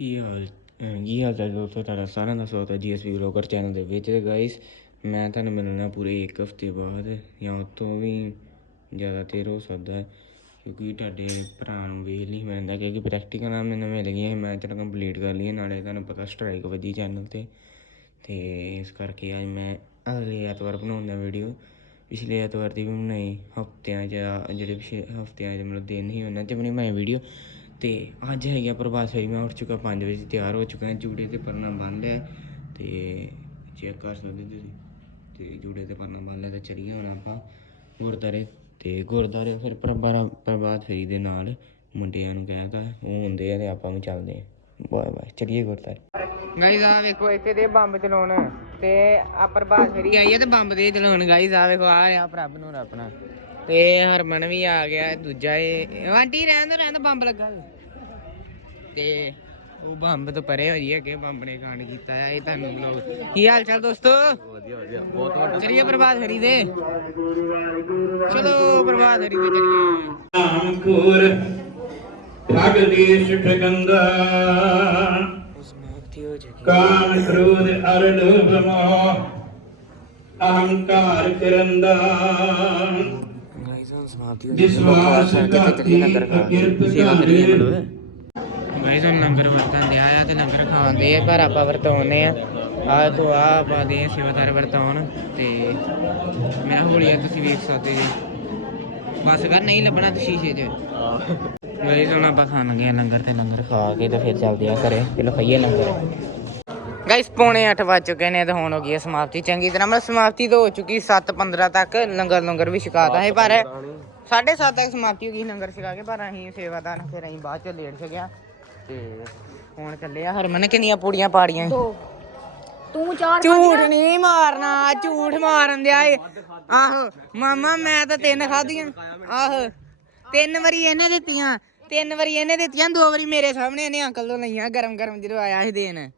ਕੀ ਹਾਲ ਕੀ ਹਾਲ ਚਾਲ ਦੋਸਤੋ? ਤੁਹਾਡਾ ਸਾਰਿਆਂ ਦਾ ਸਵਾਗਤ ਹੈ ਜੀਐਸਪੀ ਵਲੌਗਰ ਚੈਨਲ ਦੇ ਵਿੱਚ। ਤੇ ਗਾਇਸ ਮੈਂ ਤੁਹਾਨੂੰ ਮਿਲਣਾ ਪੂਰੇ ਇੱਕ ਹਫ਼ਤੇ ਬਾਅਦ, ਜਾਂ ਉਸ ਤੋਂ ਵੀ ਜ਼ਿਆਦਾ ਦੇਰ ਹੋ ਸਕਦਾ ਕਿਉਂਕਿ ਤੁਹਾਡੇ ਭਰਾ ਨੂੰ ਵੇਲ ਨਹੀਂ ਮਿਲਦਾ ਕਿਉਂਕਿ ਪ੍ਰੈਕਟੀਕਲਾਂ ਮੈਨੂੰ ਮਿਲ ਗਈਆਂ ਸੀ, ਮੈਂ ਚਲੋ ਕੰਪਲੀਟ ਕਰ ਲਈ ਨਾਲੇ ਤੁਹਾਨੂੰ ਪਤਾ ਸਟ੍ਰਾਈਕ ਵੱਜੀ ਚੈਨਲ ਤੇ। ਤੇ ਇਸ ਕਰਕੇ ਅੱਜ ਮੈਂ ਅਗਲੇ ਐਤਵਾਰ ਬਣਾਉਂਦਾ ਵੀਡੀਓ ਪਿਛਲੇ ਐਤਵਾਰ ਦੀ ਵੀ ਬਣਾਈ, ਹਫ਼ਤਿਆਂ 'ਚ, ਜਿਹੜੇ ਪਿਛਲੇ ਹਫ਼ਤਿਆਂ 'ਚ ਮਤਲਬ ਦਿਨ ਹੀ ਉਹਨਾਂ 'ਚ ਬਣੀ ਮੈਂ ਵੀਡੀਓ ਤੇ ਅੱਜ ਹੈਗੀ ਆ ਪ੍ਰਭਾਤ ਫੇਰੀ, ਮੈਂ ਉੱਠ ਚੁੱਕਾ 5 ਵਜੇ, ਤਿਆਰ ਹੋ ਚੁੱਕਾ, ਜੂੜੇ ਤੇ ਪਰਨਾ ਬੰਨ ਲਿਆ ਤੇ ਚੈੱਕ ਕਰ ਸਕਦੇ ਤੁਸੀਂ। ਤੇ ਜੂੜੇ ਤੇ ਪਰਨਾ ਬੰਨ ਲਿਆ ਤੇ ਚਲੀਏ ਹੁਣ ਆਪਾਂ ਗੁਰਦਾਰੇ ਤੇ ਗੁਰਦਾਰੇ ਫਿਰ ਪ੍ਰਭਾ ਪ੍ਰਭਾਤ ਫੇਰੀ ਦੇ ਨਾਲ ਮੁੰਡਿਆਂ ਨੂੰ ਕਹਿਤਾ ਉਹ ਹੁੰਦੇ ਆ ਤੇ ਆਪਾਂ ਵੀ ਚੱਲਦੇ ਆ। ਬਾਏ ਬਾਏ, ਚਲੀਏ ਗੁਰਦਾਰੇ ਗਾਈਜ਼ ਆ ਵੇਖੋ, ਇੱਥੇ ਦੇ ਬੰਬ ਚਲਾਉਣ। ਤੇ ਆ ਪ੍ਰਭਾਤ ਫੇਰੀ ਆਈ ਹੈ ਤੇ ਬੰਬ ਦੇ ਚਲਾਉਣ। ਗਾਈਜ਼ ਆ ਵੇਖੋ ਆ ਰਿਹਾ ਪ੍ਰਭ ਨੂੰ ਆਪਣਾ ਤੇ ਹਰਮਨ ਵੀ ਆ ਗਿਆ ਦੂਜਾ ਇਹ ਆਂਟੀ ਰਹਿਣ ਦੋ ਰਹਿਣ ਦੋ ਬੰਬ ਲੱਗਾ। ਤੇ ਉਹ ਬੰਬ ਤੋਂ ਪਰੇ ਹੋ ਜੀ ਅੱਗੇ ਬੰਬ ਨੇ ਕਾਂਡ ਕੀਤਾ ਆ ਇਹ ਤੁਹਾਨੂੰ ਬਲੌਗ ਕੀ ਹਾਲ ਚਾਲ ਦੋਸਤੋ? ਵਧੀਆ ਵਧੀਆ ਬਹੁਤ ਚਲਿਏ ਪ੍ਰਭਾਤ ਫੇਰੀ ਦੇ ਚਲੋ ਪ੍ਰਭਾਤ ਦੇ ਚਲਿਏ। ਰਾਮਕੁਰ ਭਗਦੀਸ਼ ਠਗੰਦਾ। ਸਮਾਪਤੀ ਹੋ ਚੁੱਕੀ ਕਾਮ ਕ੍ਰੋਧ ਅਰ ਲੋਭ ਮੋਹ ਅਹੰਕਾਰ ਕਰੰਦਾ। ਵਿਸ਼ਵਾਸ ਅਕਿਰਤ ਕਰੀਏ ਘਾਤੀ ਗਾਈਜ਼ ਹੁਣ ਲੰਗਰ ਆ ਤੇ ਲੰਗਰ ਖਾਵਾਂਦੇ ਆ ਪਰ ਆਪਾਂ ਵਰਤਾਉਨੇ ਆ। ਆ ਤੋਂ ਆ ਆਪਾਂ ਦੇ ਸੇਵਾਦਾਰ ਵਰਤਾਉਣ ਤੇ ਮੇਰਾ ਹੋਲੀਆ ਤੁਸੀਂ ਵੇਖ ਸਕਦੇ ਜੀ। ਬਸ ਕਰ ਨਹੀਂ ਲੱਭਣਾ ਤੇ ਸ਼ੀਸ਼ੇ 'ਚ ਗਾਈਜ਼ ਹੁਣ ਆਪਾਂ ਖਾਣ ਲੱਗੇ ਆ ਲੰਗਰ ਤੇ ਲੰਗਰ ਖਾ ਕੇ ਤੇ ਫਿਰ ਚੱਲਦੇ ਆ ਘਰੇ। ਪਹਿਲਾਂ ਖਾਈਏ ਲੰਗਰ। ਗਾਈਸ ਪੌਣੇ 8 ਵੱਜ ਚੁੱਕੇ ਨੇ ਤੇ ਹੁਣ ਹੋ ਗਈ ਹੈ ਸਮਾਪਤੀ। ਚੰਗੀ ਤਰ੍ਹਾਂ ਮਤਲਬ ਸਮਾਪਤੀ ਤਾਂ ਹੋ ਚੁੱਕੀ 7:15 ਤੱਕ ਲੰਗਰ ਲੰਗਰ ਵੀ ਛਕਾਤਾ ਹੈ ਪਰ 7:30 ਤੱਕ ਸਮਾਪਤੀ ਹੋ ਗਈ ਲੰਗਰ ਛਕਾ ਕੇ ਪਰ ਅਸੀਂ ਸੇਵਾਦਾਰ ਫਿਰ ਅਸੀਂ ਬਾਅਦ ਚ ਲੇਟ ਛਕਿਆ ਤੇ ਹੁਣ ਚੱਲੇ ਆ ਹਰਮਨ ਕਿੰਨੀਆਂ ਪੂੜੀਆਂ ਪਾੜੀਆਂ ਤੂੰ ਚਾਰ ਝੂਠ ਨਹੀਂ ਮਾਰਨਾ ਝੂਠ ਮਾਰਨ ਦਿਆ ਏ। ਆਹੋ ਮਾਮਾ ਮੈਂ ਤਾਂ ਤਿੰਨ ਖਾਧੀਆਂ। ਆਹੋ ਤਿੰਨ ਵਾਰੀ ਇਹਨੇ ਦਿੱਤੀਆਂ ਤਿੰਨ ਵਾਰੀ ਇਹਨੇ ਦਿੱਤੀਆਂ ਦੋ ਵਾਰੀ ਮੇਰੇ ਸਾਹਮਣੇ ਇਹਨੇ ਅੰਕਲ ਤੋਂ ਲਈਆਂ ਗਰਮ ਗਰਮ ਜਦੋਂ ਆਇਆ ਸੀ ਦੇਣ।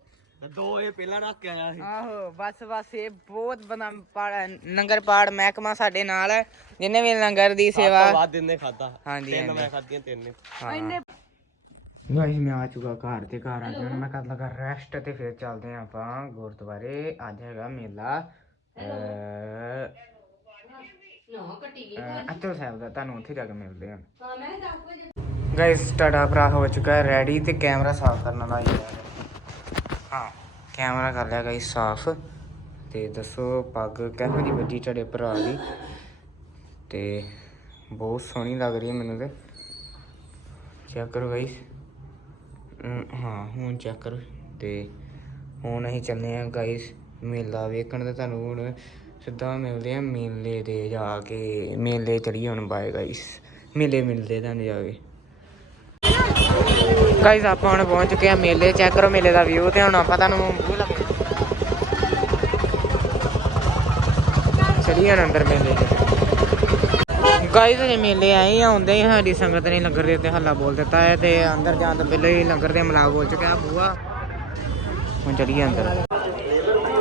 ਦੋ ਇਹ ਪਹਿਲਾਂ ਰੱਖ ਕੇ ਆਇਆ ਸੀ। ਆਹੋ ਬਸ ਬਸ ਇਹ ਬਹੁਤ ਪਾੜ ਲੰਗਰ ਪਾੜ ਮਹਿਕਮਾ ਸਾਡੇ ਨਾਲ ਹੈ ਜਿੰਨੇ ਵੀ ਲੰਗਰ ਦੀ ਸੇਵਾ। ਬਾਅਦ ਦਿਨ ਨੇ ਖਾਦਾ ਹਾਂਜੀ ਤਿੰਨ ਮੈਂ ਖਾਧੀਆਂ ਤਿੰਨ ਨੇ ਗਾਇਸ ਮੈਂ ਆ ਚੁੱਕਾ ਘਰ ਤੇ ਘਰ ਆ ਹੁਣ ਮੈਂ ਕਰ ਲਗਾ ਰੈਸਟ ਤੇ ਫਿਰ ਚੱਲਦੇ ਹਾਂ ਆਪਾਂ ਗੁਰਦੁਆਰੇ। ਅੱਜ ਹੈਗਾ ਮੇਲਾ ਅਹ ਅਤੋ ਸਾਹਿਬ ਦਾ। ਤੁਹਾਨੂੰ ਉੱਥੇ ਜਾ ਕੇ ਮਿਲਦੇ ਹਾਂ। ਗਾਇਸ ਤੁਹਾਡਾ ਭਰਾ ਹੋ ਚੁੱਕਾ ਹੈ ਰੈਡੀ ਤੇ ਕੈਮਰਾ ਸਾਫ਼ ਕਰਨ ਵਾਲਾ ਹਾਂ। ਕੈਮਰਾ ਕਰ ਲਿਆ ਗਾਇਸ ਸਾਫ਼ ਤੇ ਦੱਸੋ ਪੱਗ ਕਿਹੋ ਜਿਹੀ ਵੱਜੀ ਤੁਹਾਡੇ ਭਰਾ ਦੀ? ਤੇ ਬਹੁਤ ਸੋਹਣੀ ਲੱਗ ਰਹੀ ਹੈ ਮੈਨੂੰ ਤੇ। ਚੈੱਕ ਕਰੋ ਗਾਇਸ। ਹਾਂ, ਹੁਣ ਚੈੱਕ ਕਰੋ। ਤੇ ਹੁਣ ਅਸੀਂ ਚੱਲੇ ਆ ਗਾਇਸ ਮੇਲਾ ਵੇਖਣ ਤੇ ਤੁਹਾਨੂੰ ਹੁਣ ਸਿੱਧਾ ਮਿਲਦੇ ਆ ਮੇਲੇ ਤੇ ਜਾ ਕੇ। ਮੇਲੇ ਚੜੀਏ ਹੁਣ ਬਾਏ ਗਾਇਸ। ਮੇਲੇ ਮਿਲਦੇ ਤੁਹਾਨੂੰ ਜਾ ਕੇ। ਗਾਇਸ ਆਪਾਂ ਹੁਣ ਪਹੁੰਚ ਚੁੱਕੇ ਆ ਮੇਲੇ ਚੈੱਕ ਕਰੋ ਮੇਲੇ ਦਾ ਵਿਊ ਤੇ ਹੁਣ ਆਪਾਂ ਤੁਹਾਨੂੰ ਚਲੀਏ ਅੰਦਰ ਮੇਲੇ ਗਾਇਸ ਜੇ ਮੇਲੇ ਆਏ ਆ ਆਉਂਦੇ ਹੀ, ਸਾਡੀ ਸੰਗਤ ਨੇ ਲੰਗਰ ਦੇ ਉੱਤੇ ਹੱਲਾ ਬੋਲ ਦਿੱਤਾ ਹੈ ਤੇ ਅੰਦਰ ਜਾਣ ਤੋਂ ਪਹਿਲਾਂ ਹੀ ਲੰਗਰ ਦੇ ਮਲਾ ਬੋਲ ਚੁੱਕਿਆ ਬੂਆ। ਹੁਣ ਚਲੀਏ ਅੰਦਰ।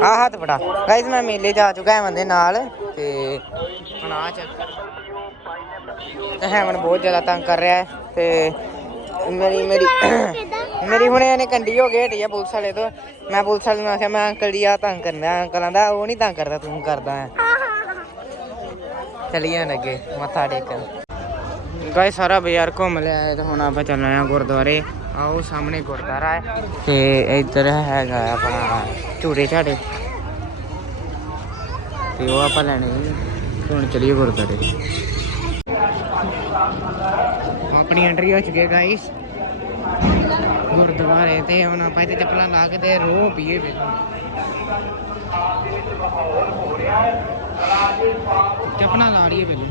ਆ ਹੱਥ ਫੜਾ। ਗਾਇਸ ਮੈਂ ਮੇਲੇ ਜਾ ਚੁੱਕਾ ਹਾਂ ਬੰਦੇ ਨਾਲ ਤੇ ਹੁਣ ਆ ਚੱਕ। ਹੈਵਨ ਬਹੁਤ ਜ਼ਿਆਦਾ ਤੰਗ ਕਰ ਰਿਹਾ ਹੈ ਤੇ ਮੇਰੀ ਮੇਰੀ ਮੇਰੀ ਹੁਣੇ ਇਹਨੇ ਕੰਡੀ ਹੋ ਗਈ ਹਟੀ ਆ ਪੁਲਿਸ ਵਾਲੇ ਤੋਂ। ਮੈਂ ਪੁਲਿਸ ਵਾਲੇ ਨੂੰ ਆਖਿਆ ਮੈਂ ਅੰਕਲ ਜੀ ਆ ਤੰਗ ਕਰਨਾ ਅੰਕਲ ਆਂਦਾ ਉਹ ਨਹੀਂ ਤੰਗ ਕਰਦਾ ਤੂੰ ਕਰਦਾ ਹੈ ਚਲੀਏ ਅੱਗੇ ਮੱਥਾ ਟੇਕਣ। ਗਾਇ ਸਾਰਾ ਬਾਜ਼ਾਰ ਘੁੰਮ ਲਿਆ ਤੇ ਹੁਣ ਆਪਾਂ ਚੱਲਣਾ ਆ ਗੁਰਦੁਆਰੇ। ਆਓ ਸਾਹਮਣੇ ਗੁਰਦੁਆਰਾ ਹੈ ਤੇ ਇੱਧਰ ਹੈਗਾ ਆਪਣਾ ਝੂੜੇ ਝਾੜੇ। ਤੇ ਉਹ ਆਪਾਂ ਲੈਣੇ ਹੁਣ ਚਲੀਏ ਗੁਰਦੁਆਰੇ। ਆਪਣੀ ਐਂਟਰੀ ਹੋ ਚੁੱਕੀ ਹੈ ਗਾਇਸ। ਗੁਰਦੁਆਰੇ ਤੇ ਹੁਣ ਆਪਾਂ ਇੱਥੇ ਚੱਪਲਾਂ ਲਾ ਕੇ ਤੇ ਰੋ ਪੀਏ ਵੇ ਚੱਪਲਾਂ ਲਾ ਲਈਏ ਪਹਿਲੇ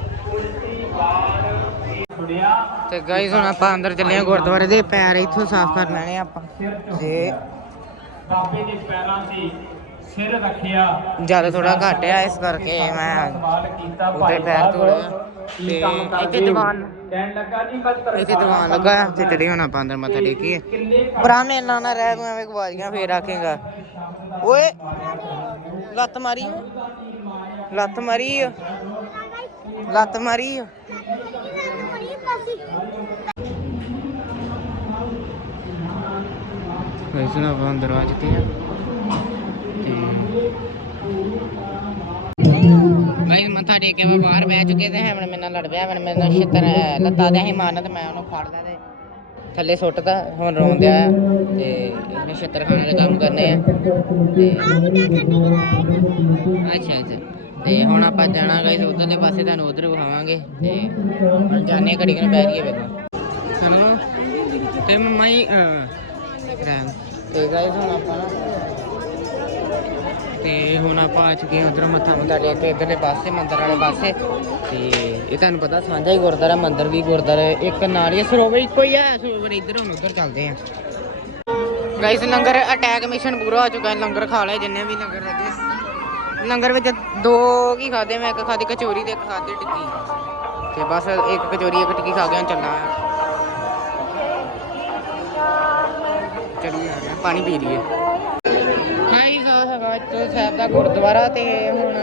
ਤੇ ਗਾਇਸ ਹੁਣ ਆਪਾਂ ਅੰਦਰ ਚੱਲੇ ਆ ਗੁਰਦੁਆਰੇ ਦੇ, ਪੈਰ ਇੱਥੋਂ ਸਾਫ਼ ਕਰ ਲੈਣੇ ਆ ਆਪਾਂ। ਤੇ ਬਾਬੇ ਦੇ ਪੈਰਾਂ ਤੇ ਸਿਰ ਰੱਖਿਆ। ਜ਼ਿਆਦਾ ਥੋੜਾ ਘੱਟ ਆ ਇਸ ਕਰਕੇ ਮੈਂ ਸਵਾਲ ਕੀਤਾ ਉੱਤੇ ਪੈਰ ਲਿਆ ਤੇ ਇੱਥੇ ਦੀਵਾਨ। ਕਹਿਣ ਲੱਗਾ ਨਹੀਂ ਬਸ ਇੱਥੇ ਦੀਵਾਨ ਲੱਗਾ ਤੇ ਚਲੇ ਹੁਣ ਆਪਾਂ ਅੰਦਰ ਮੱਥਾ ਟੇਕੀਏ। ਭਰਾ ਨਾ ਰਹਿ ਤੂੰ ਐਵੇਂ ਗਵਾਲੀਆਂ ਫੇਰ ਆਖੇਗਾ। ਓਏ ਲੱਤ ਮਾਰੀ। ਲੱਤ ਮਾਰੀ। ਲੱਤ ਮਾਰੀ। ਗਾਇਸ ਹੁਣ ਆਪਾਂ ਅੰਦਰ ਆ ਚੁੱਕੇ ਆ। ਗਾਇਸ ਮੱਥਾ ਟੇਕ ਮੈਂ ਬਾਹਰ ਬਹਿ ਚੁੱਕੇ ਤੇ ਹੈਵਨ ਮੇਰੇ ਨਾਲ ਲੜ ਪਿਆ ਹੈਵਨ ਮੇਰੇ ਨਾਲ ਛਿੱਤਰ ਲੱਤਾ ਦੇ ਹੀ ਮਾਰਨ ਤੇ ਮੈਂ ਉਹਨੂੰ ਫੜ ਤੇ ਥੱਲੇ ਸੁੱਟਦਾ ਹੁਣ ਰੋਂਦਿਆ ਆ ਤੇ ਇਹਨੇ ਛਿੱਤਰ ਖਾਣੇ ਦੇ ਕੰਮ ਕਰਨੇ ਆ। ਤੇ ਅੱਛਾ ਅੱਛਾ। ਤੇ ਹੁਣ ਆਪਾਂ ਜਾਣਾ ਗਾਇਸ ਉਧਰਲੇ ਪਾਸੇ ਤੁਹਾਨੂੰ ਉਧਰ ਵਿਖਾਵਾਂਗੇ ਤੇ ਹੁਣ ਜਾਣੇ ਘੜੀ ਕਿਨ ਬਹਿ ਰਹੀਏ ਵੇਖੋ। ਸਾਨੂੰ ਤੇ ਮੰਮਾ ਜੀ ਅਹ, ਰਹਿਣ ਤੇ ਗਾਇਸ ਹੁਣ ਆਪਾਂ ਨਾ ਤੇ ਹੁਣ ਆਪਾਂ ਆ ਚੁੱਕੇ ਹਾਂ ਉਧਰ ਮੱਥਾ ਮੁੱਥਾ ਟੇਕ ਕੇ ਇਧਰਲੇ ਪਾਸੇ, ਮੰਦਰ ਵਾਲੇ ਪਾਸੇ। ਤੇ ਇਹ ਤੁਹਾਨੂੰ ਪਤਾ ਸਾਂਝਾ ਹੀ ਗੁਰਦੁਆਰਾ, ਮੰਦਰ ਵੀ ਗੁਰਦੁਆਰਾ, ਇੱਕ ਨਾਲ ਹੀ ਸਰੋਵਰ ਇੱਕੋ ਹੀ ਆ, ਸਰੋਵਰ ਇੱਧਰ ਹੁਣ ਉਧਰ ਚੱਲਦੇ ਆ। ਗਾਇਸ ਲੰਗਰ ਅਟੈਕ ਮਿਸ਼ਨ ਪੂਰਾ ਹੋ ਚੁੱਕਾ ਹੈ। ਲੰਗਰ ਖਾ ਲਏ, ਜਿੰਨੇ ਵੀ ਲੰਗਰ ਲੱਗੇ। ਲੰਗਰ ਵਿੱਚ ਦੋ ਕੀ ਖਾਦੇ ਮੈਂ ਇੱਕ ਖਾਦੀ ਕਚੋਰੀ ਤੇ ਇੱਕ ਖਾਦੀ ਟਿੱਕੀ। ਤੇ ਬਸ ਇੱਕ ਕਚੋਰੀ, ਇੱਕ ਟਿੱਕੀ ਖਾ ਗਿਆ ਚੱਲਾ ਚਲੀ ਆ। ਗਿਆ ਪਾਣੀ ਪੀ ਲਈਏ। ਗਾਇਸ ਸਾਹਿਬ ਦਾ ਗੁਰਦੁਆਰਾ ਤੇ ਹੁਣ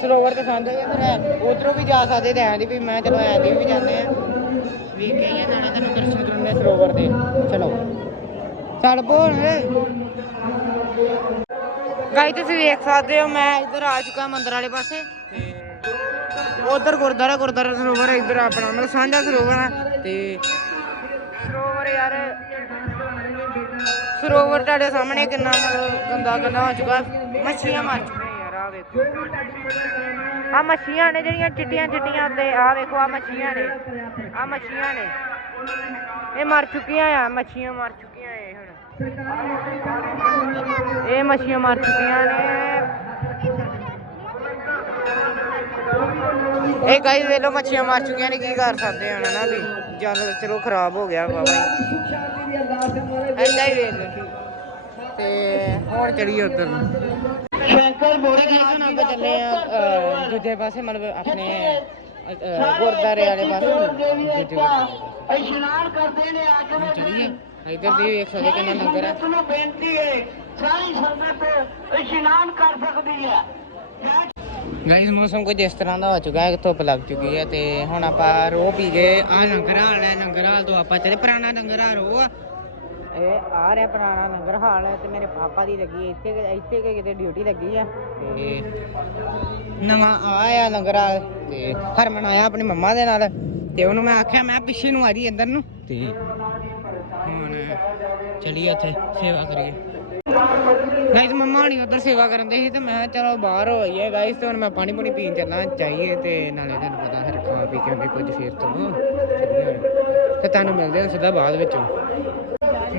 ਸਰੋਵਰ ਤੇ ਸਾਂਝਾ ਹੀ ਅੰਦਰ ਉਧਰੋਂ ਵੀ ਜਾ ਸਕਦੇ ਤੇ ਐਂ ਦੀ ਵੀ ਮੈਂ ਚਲੋ ਐਂ ਦੀ ਵੀ ਜਾਂਦੇ ਆ। ਵੇਖ ਕੇ ਨਾਲੇ ਤੁਹਾਨੂੰ ਦਰਸ਼ਨ ਕਰਾਉਂਦੇ ਸਰੋਵਰ ਦੇ। ਚਲੋ। ਚੱਲ ਬੋਲ। ਗਾਈ ਤੁਸੀਂ ਵੇਖ ਸਕਦੇ ਹੋ ਮੈਂ ਇੱਧਰ ਆ ਚੁੱਕਾ ਮੰਦਰ ਵਾਲੇ ਪਾਸੇ। ਤੇ ਉਧਰ ਗੁਰਦੁਆਰਾ ਗੁਰਦੁਆਰਾ ਸਰੋਵਰ, ਇੱਧਰ ਆਪਣਾ ਮਤਲਬ ਸਾਂਝਾ ਸਰੋਵਰ ਹੈ ਤੇ ਸਰੋਵਰ ਯਾਰ ਸਰੋਵਰ ਤੁਹਾਡੇ ਸਾਹਮਣੇ ਕਿੰਨਾ ਮਤਲਬ ਗੰਦਾ ਗੰਦਾ ਹੋ ਚੁੱਕਾ। ਮੱਛੀਆਂ ਮਰ ਚੁੱਕੀਆਂ ਯਾਰ ਆ ਵੇਖੋ। ਆ ਮੱਛੀਆਂ ਨੇ ਜਿਹੜੀਆਂ ਚਿੱਟੀਆਂ ਚਿੱਟੀਆਂ ਉੱਤੇ ਆ ਵੇਖੋ ਆ ਮੱਛੀਆਂ ਨੇ। ਆ ਮੱਛੀਆਂ ਨੇ। ਇਹ ਮਰ ਚੁੱਕੀਆਂ ਆ, ਮੱਛੀਆਂ ਮਰ ਚੁੱਕੀਆਂ ਇਹ ਹੁਣ। ਇਹ ਮੱਛੀਆਂ ਮਰ ਚੁੱਕੀਆਂ ਨੇ। ਇਹ ਗਾਇਸ ਵੇਲੋ ਮੱਛੀਆਂ ਮਰ ਚੁੱਕੀਆਂ ਨੇ, ਕੀ ਕਰ ਸਕਦੇ ਹਨ ਨਾ ਵੀ। ਜਲ ਚਲੋ ਖਰਾਬ ਹੋ ਗਿਆ ਬਾਬਾ ਜੀ। ਐਦਾਂ ਹੀ ਵੇਖ ਲਓ ਤੇ ਹੁਣ ਚੜੀਏ ਉਧਰ ਨੂੰ। ਸ਼ੰਕਰ ਬੋੜੇ ਹੁਣ ਆਪਾਂ ਚੱਲੇ ਆ ਦੂਜੇ ਪਾਸੇ ਮਤਲਬ ਆਪਣੇ ਗੁਰਦਾਰੇ ਵਾਲੇ ਪਾਸੇ। ਦੂਜੇ ਪਾਸੇ। ਇਸ਼ਨਾਨ ਕਰਦੇ ਨੇ ਆ ਕੇ ਚੜੀਏ ਇਧਰ ਦੀ ਵੇਖ ਸਕਦੇ ਕਿੰਨਾ ਲੰਗਰ ਹੈ ਨੂੰ ਬੇਨਤੀ ਹੈ ਸਾਰੀ ਸੰਗਤ ਇਸ਼ਨਾਨ ਕਰ ਸਕਦੀ ਹੈ। ਗਾਇਸ ਮੌਸਮ ਕੁਝ ਇਸ ਤਰ੍ਹਾਂ ਦਾ ਹੋ ਚੁੱਕਾ ਹੈ ਧੁੱਪ ਲੱਗ ਚੁੱਕੀ ਹੈ ਤੇ ਹੁਣ ਆਪਾਂ ਰੋ ਪੀ ਗਏ। ਆ ਲੰਗਰ ਹਾਲ ਹੈ ਲੰਗਰ ਹਾਲ ਤੋਂ ਆਪਾਂ ਚਲੇ ਪੁਰਾਣਾ ਲੰਗਰ ਹਾਲ ਰੋ ਆ। ਇਹ ਆ ਰਿਹਾ ਪੁਰਾਣਾ ਲੰਗਰ ਹਾਲ ਹੈ ਤੇ ਮੇਰੇ ਪਾਪਾ ਦੀ ਲੱਗੀ ਇੱਥੇ ਇੱਥੇ ਕਿਤੇ ਡਿਊਟੀ ਲੱਗੀ ਆ ਤੇ ਨਵਾਂ ਆਇਆ ਲੰਗਰ ਹਾਲ ਤੇ ਹਰਮਨ ਆਇਆ ਆਪਣੀ ਮੰਮਾ ਦੇ ਨਾਲ ਤੇ ਉਹਨੂੰ ਮੈਂ ਆਖਿਆ ਮੈਂ ਪਿੱਛੇ ਨੂੰ ਆ ਜੀ ਅੰਦਰ ਨੂੰ। ਤੇ ਹੁਣ ਚਲੀਏ ਉੱਥੇ ਸੇਵਾ ਕਰੀਏ। ਗਾਇਸ ਮੰਮਾ ਹੁਣੀ ਉਧਰ ਸੇਵਾ ਕਰਨ ਦੇ ਸੀ ਤੇ ਮੈਂ ਕਿਹਾ ਚਲੋ ਬਾਹਰ ਹੋ ਆਈਏ ਗਾਇਸ ਤੇ ਹੁਣ ਮੈਂ ਪਾਣੀ ਪੂਣੀ ਪੀਣ ਚੱਲਾਂ ਚਾਹੀਏ ਤੇ ਨਾਲੇ ਤੁਹਾਨੂੰ ਪਤਾ ਫਿਰ ਖਾ ਪੀ ਕੇ ਆਉਂਦੇ ਕੁਝ ਫੇਰ ਤੋਂ। ਤੇ ਤੁਹਾਨੂੰ ਮਿਲਦੇ ਹਾਂ ਸਿੱਧਾ ਬਾਅਦ ਵਿੱਚੋਂ।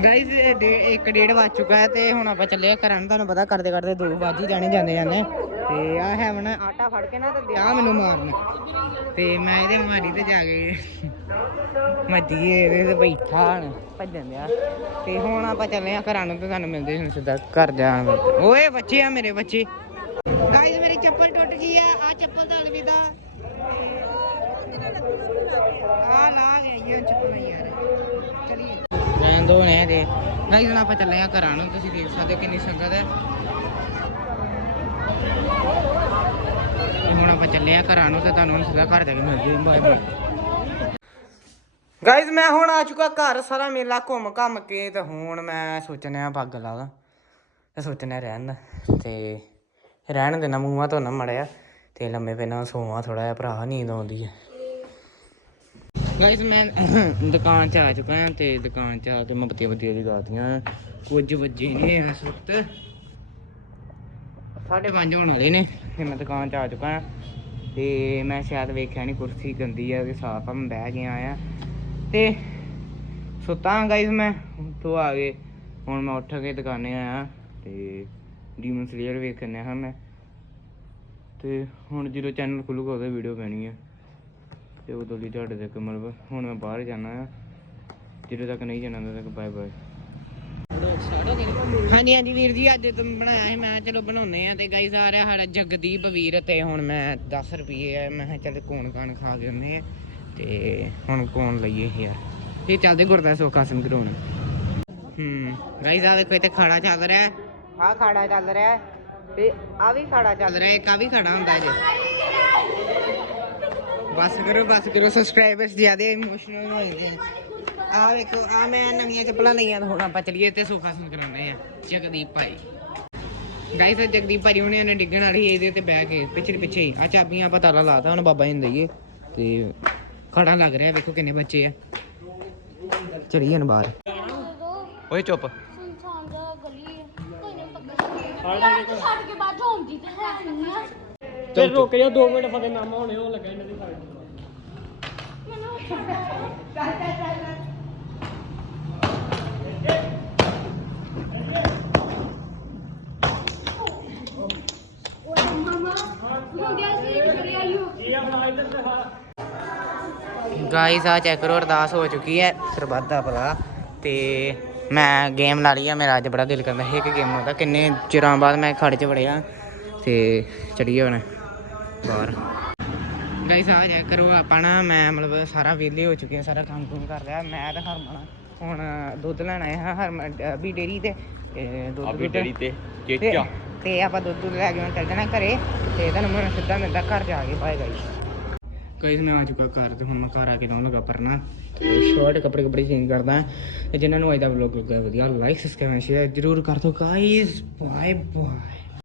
ਗਾਇਸ ਇੱਕ ਡੇਢ ਵੱਜ ਚੁੱਕਾ ਹੈ ਤੇ ਹੁਣ ਆਪਾਂ ਚੱਲੇ ਆ ਘਰਾਂ ਨੂੰ, ਤੁਹਾਨੂੰ ਪਤਾ ਕਰਦੇ ਕਰਦੇ ਦੋ ਵੱਜ ਹੀ ਜਾਣੇ, ਜਾਂਦੇ ਜਾਂਦੇ। ਤੇ ਆ ਹੈਵਨ ਆਟਾ ਫੜ ਕੇ ਨਾ ਤੇ ਦਿਆ ਮੈਨੂੰ ਮਾਰਨ। ਤੇ ਮੈਂ ਇਹਦੇ ਮਾਰੀ ਤੇ ਜਾ ਕੇ ਮੱਜੀਏ ਇਹਦੇ ਬੈਠਾ ਹਣ, ਭੱਜਣ ਦਿਆ ਤੇ ਹੁਣ ਆਪਾਂ ਚੱਲੇ ਆ ਘਰਾਂ ਨੂੰ ਤੇ ਤੁਹਾਨੂੰ ਮਿਲਦੇ ਹੁਣ ਸਿੱਧਾ ਘਰ ਜਾਣ ਵਾਸਤੇ। ਓਏ ਬੱਚੇ ਆ ਮੇਰੇ ਬੱਚੇ। ਗਾਇਸ ਮੇਰੀ ਚੱਪਲ ਟੁੱਟ ਗਈ ਆ ਆ ਚੱਪਲ ਤਾਂ ਅਲਵਿਦਾ। ਆ ਲਾ ਗਈ ਚੱਪਲ ਯਾਰ। ਚਲੀਏ। ਰਹਿਣ ਦੋ ਨੇ ਦੇ ਗਾਇਸ ਹੁਣ ਆਪਾਂ ਚੱਲੇ ਆ ਘਰਾਂ ਨੂੰ, ਤੁਸੀਂ ਦੇਖ ਸਕਦੇ ਹੋ ਕਿੰਨੀ ਸੰਗਤ ਹੈ। ਹੁਣ ਆਪਾਂ ਚੱਲੇ ਆ ਘਰਾਂ ਨੂੰ ਤੇ ਤੁਹਾਨੂੰ ਸਿੱਧਾ ਘਰ ਜਾ ਕੇ ਮਿਲਦੇ ਬਾਏ ਬਾਏ ਗਾਇਜ਼ ਮੈਂ ਹੁਣ ਆ ਚੁੱਕਾ ਘਰ, ਸਾਰਾ ਮੇਲਾ ਘੁੰਮ ਘੰਮ ਕੇ ਤੇ ਹੁਣ ਮੈਂ ਸੋਚਣਿਆ ਪੱਗ ਲਾ ਦਾਂ। ਤੇ ਸੋਚਣਿਆ ਰਹਿਣ ਦਾ, ਤੇ ਰਹਿਣ ਦੇਣਾ ਮੂੰਹਾਂ ਤੋਂ ਨਾ ਮੜਿਆ, ਤੇ ਲੰਮੇ ਪੈਣਾ ਸੋਵਾਂ ਥੋੜਾ ਜਿਹਾ, ਭਰਾ ਨੀਂਦ ਆਉਂਦੀ ਹੈ ਗਾਇਜ਼ ਮੈਂ ਦੁਕਾਨ 'ਚ ਆ ਚੁੱਕਾ ਹਾਂ ਤੇ ਦੁਕਾਨ 'ਚ ਆ ਕੇ ਮੈਂ ਬੱਤੀਆਂ ਬੱਤੀਆਂ ਜਗਾਤੀਆਂ ਕੁਝ ਵਜੇ ਨੇ ਇਸ ਵਕਤ। ਸਾਢੇ ਪੰਜ ਹੋਣ ਵਾਲੇ ਨੇ, ਤੇ ਮੈਂ ਦੁਕਾਨ 'ਚ ਆ ਚੁੱਕਾ ਹਾਂ। ਤੇ ਮੈਂ ਸ਼ਾਇਦ ਵੇਖਿਆ ਨਹੀਂ ਕੁਰਸੀ ਗੰਦੀ ਆ, ਤੇ ਸਾਫ਼ ਆ, ਮੈਂ ਬਹਿ ਗਿਆ ਆ। ਤੇ ਸੁੱਤਾ ਗਾਇਸ ਮੈਂ ਤੋਂ ਆ ਗਏ। ਹੁਣ ਮੈਂ ਉੱਠ ਕੇ ਦੁਕਾਨੇ ਆਇਆ ਤੇ ਡੀਮਨ ਸਲੇਅਰ ਵੇਖਣੇ ਹਾਂ ਮੈਂ। ਤੇ ਹੁਣ ਜਦੋਂ ਚੈਨਲ ਖੁੱਲੂਗਾ ਉਹਦੇ ਵੀਡੀਓ ਪੈਣੀ ਹੈ ਤੇ ਉਦੋਂ ਲਈ ਤੁਹਾਡੇ ਤੱਕ ਮਤਲਬ ਹੁਣ ਮੈਂ ਬਾਹਰ ਜਾਣਾ ਆ। ਜਦੋਂ ਤੱਕ ਨਹੀਂ ਜਾਣਾ, ਉਦੋਂ ਤੱਕ ਬਾਏ ਬਾਏ ਹਾਂਜੀ ਹਾਂਜੀ ਵੀਰ ਜੀ, ਅੱਜ ਤੁਮ ਬਣਾਇਆ ਸੀ, ਮੈਂ ਕਿਹਾ ਚਲੋ ਬਣਾਉਨੇ ਆ। ਤੇ ਗਾਈਸ ਆ ਰਿਹਾ ਸਾਡਾ ਜਗਦੀਪ ਵੀਰ ਤੇ ਹੁਣ ਮੈਂ 10 ਰੁਪਏ ਮੈਂ ਕਿਹਾ ਚੱਲ ਕੋਣ ਕਾਣ ਖਾ ਕੇ ਆਉਂਦੇ ਆ। ਤੇ ਹੁਣ ਕੋਣ ਲਈਏ ਯਾਰ? ਇਹ ਚੱਲਦੇ ਗੁਰਦਾ ਸੋਖਾਸਨ ਕਰਾਉਣ ਹੂੰ। ਗਾਈਸ ਆ ਦੇਖੋ ਇੱਥੇ ਖਾੜਾ ਚੱਲ ਰਿਹਾ ਆ ਖਾੜਾ ਚੱਲ ਰਿਹਾ ਤੇ ਆ ਵੀ ਖਾੜਾ ਚੱਲ ਰਿਹਾ ਇੱਕ ਆ ਵੀ ਖਾੜਾ ਹੁੰਦਾ ਜੇ। ਬਸ ਕਰੋ ਬਸ ਕਰੋ ਸਬਸਕ੍ਰਾਈਬਰਸ ਜ਼ਿਆਦਾ ਇਮੋਸ਼ਨਲ ਹੋ ਜਾਂਦੇ ਆ। ਵੇਖੋ ਆ ਮੈਂ ਨਵੀਆਂ ਚੱਪਲਾਂ ਲਈਆਂ ਤਾਂ ਹੁਣ ਆਪਾਂ ਚਲੀਏ ਤੇ ਸੋਫਾ ਸੁਣ ਕਰਾਉਂਦੇ ਆ। ਜਗਦੀਪ ਭਾਈ। ਗਾਈਸ ਜਗਦੀਪ ਭਾਈ ਹੁਣੇ ਨੇ ਡਿੱਗਣ ਵਾਲੀ ਇਹਦੇ ਤੇ ਬਹਿ ਕੇ ਪਿੱਛੇ ਪਿੱਛੇ ਹੀ। ਆ ਚਾਬੀਆਂ ਆਪਾਂ ਤਾਲਾ ਲਾਤਾ ਹੁਣ ਬਾਬਾ ਜੀ ਨੂੰ ਦਈਏ। ਤੇ ਖੜਾ ਲੱਗ ਰਿਹਾ ਵੇਖੋ ਕਿੰਨੇ ਬੱਚੇ ਆ। ਚੜੀਏ ਨਾ ਬਾਹਰ। ਓਏ ਚੁੱਪ। ਸੁਨਸਾਨ ਦਾ ਗਲੀ ਹੈ ਕੋਈ ਨਾ ਪੱਕਾ ਯਾਰ ਤੂੰ ਛੱਡ ਕੇ ਬਾਅਦ ਹੁੰਦੀ ਤੇ ਹੈ ਨਹੀਂ ਆ। ਫਿਰ ਰੁਕ ਜਾ 2 ਮਿੰਟ ਫਤੇ ਨਾਮਾ ਹੋਣੇ ਉਹ ਲੱਗਾ ਇਹਨਾਂ ਦੀ ਸਾਈਡ ਮੁੰਡਿਆ ਸੀ ਕਰਿਆ ਯੂ ਇਹ ਆਪਣਾ ਇੱਧਰ ਤੇ ਸਾਰਾ ਗਾਈਸ ਆ ਚੈੱਕ ਕਰੋ ਅਰਦਾਸ ਹੋ ਚੁੱਕੀ ਹੈ। ਸਰਬੱਤ ਦਾ ਭਲਾ। ਤੇ ਮੈਂ ਗੇਮ ਲਾ ਲਈ ਆ ਮੇਰਾ ਅੱਜ ਬੜਾ ਦਿਲ ਕਰਦਾ ਹੈ ਕਿ ਗੇਮ ਹੁੰਦਾ ਕਿੰਨੇ ਚਿਰਾਂ ਬਾਅਦ ਮੈਂ ਖੜ ਚ ਵੜਿਆ। ਤੇ ਚੜੀਏ ਹੁਣ ਬਾਹਰ। ਗਾਈਸ ਆ ਚੈੱਕ ਕਰੋ ਆਪਾਂ ਨਾ ਮੈਂ ਮਤਲਬ ਸਾਰਾ ਵਿਹਲੇ ਹੋ ਚੁੱਕੇ ਆ ਸਾਰਾ ਕੰਮ ਕੁਮ ਕਰ ਲਿਆ। ਮੈਂ ਤਾਂ ਹਰਮਨ ਹੁਣ ਦੁੱਧ ਲੈਣ ਆਏ ਹਾਂ ਹਰਮਨ ਵੀ ਡੇਰੀ ਤੇ। ਦੁੱਧ ਆਪੀ ਦੁੱਧ- ਡੇਰੀ ਤੇ ਤੇ- ਚੇਚਾ। ਤੇ ਆਪਾਂ ਦੁੱਧ ਦੁੱਧ ਲੈ ਕੇ ਹੁਣ ਚੱਲ ਜਾਣਾ ਘਰੇ। ਤੇ ਤੁਹਾਨੂੰ ਮੈਂ ਸਿੱਧਾ ਮਿਲਦਾ ਘਰ ਜਾ ਕੇ ਬਾਏ ਗਾਈਸ ਕਈ ਮੈਂ ਆ ਚੁੱਕਾ ਘਰ ਤੇ ਹੁਣ ਮੈਂ ਘਰ ਆ ਕੇ ਲਾਉਣ ਲੱਗਾ ਪਰਨਾ। ਤੇ ਸ਼ਾਰਟ ਕੱਪੜੇ ਕੱਪੜੇ ਚੇਂਜ ਕਰਦਾ। ਤੇ ਜਿਨ੍ਹਾਂ ਨੂੰ ਅੱਜ ਦਾ ਵਲੌਗ ਲੱਗਾ, ਵਧੀਆ ਲਾਈਕ ਸਬਸਕ੍ਰਾਈਬ ਸ਼ੇਅਰ ਜਰੂਰ ਕਰ ਦਿਓ ਗਾਈਸ ਬਾਏ ਬਾਏ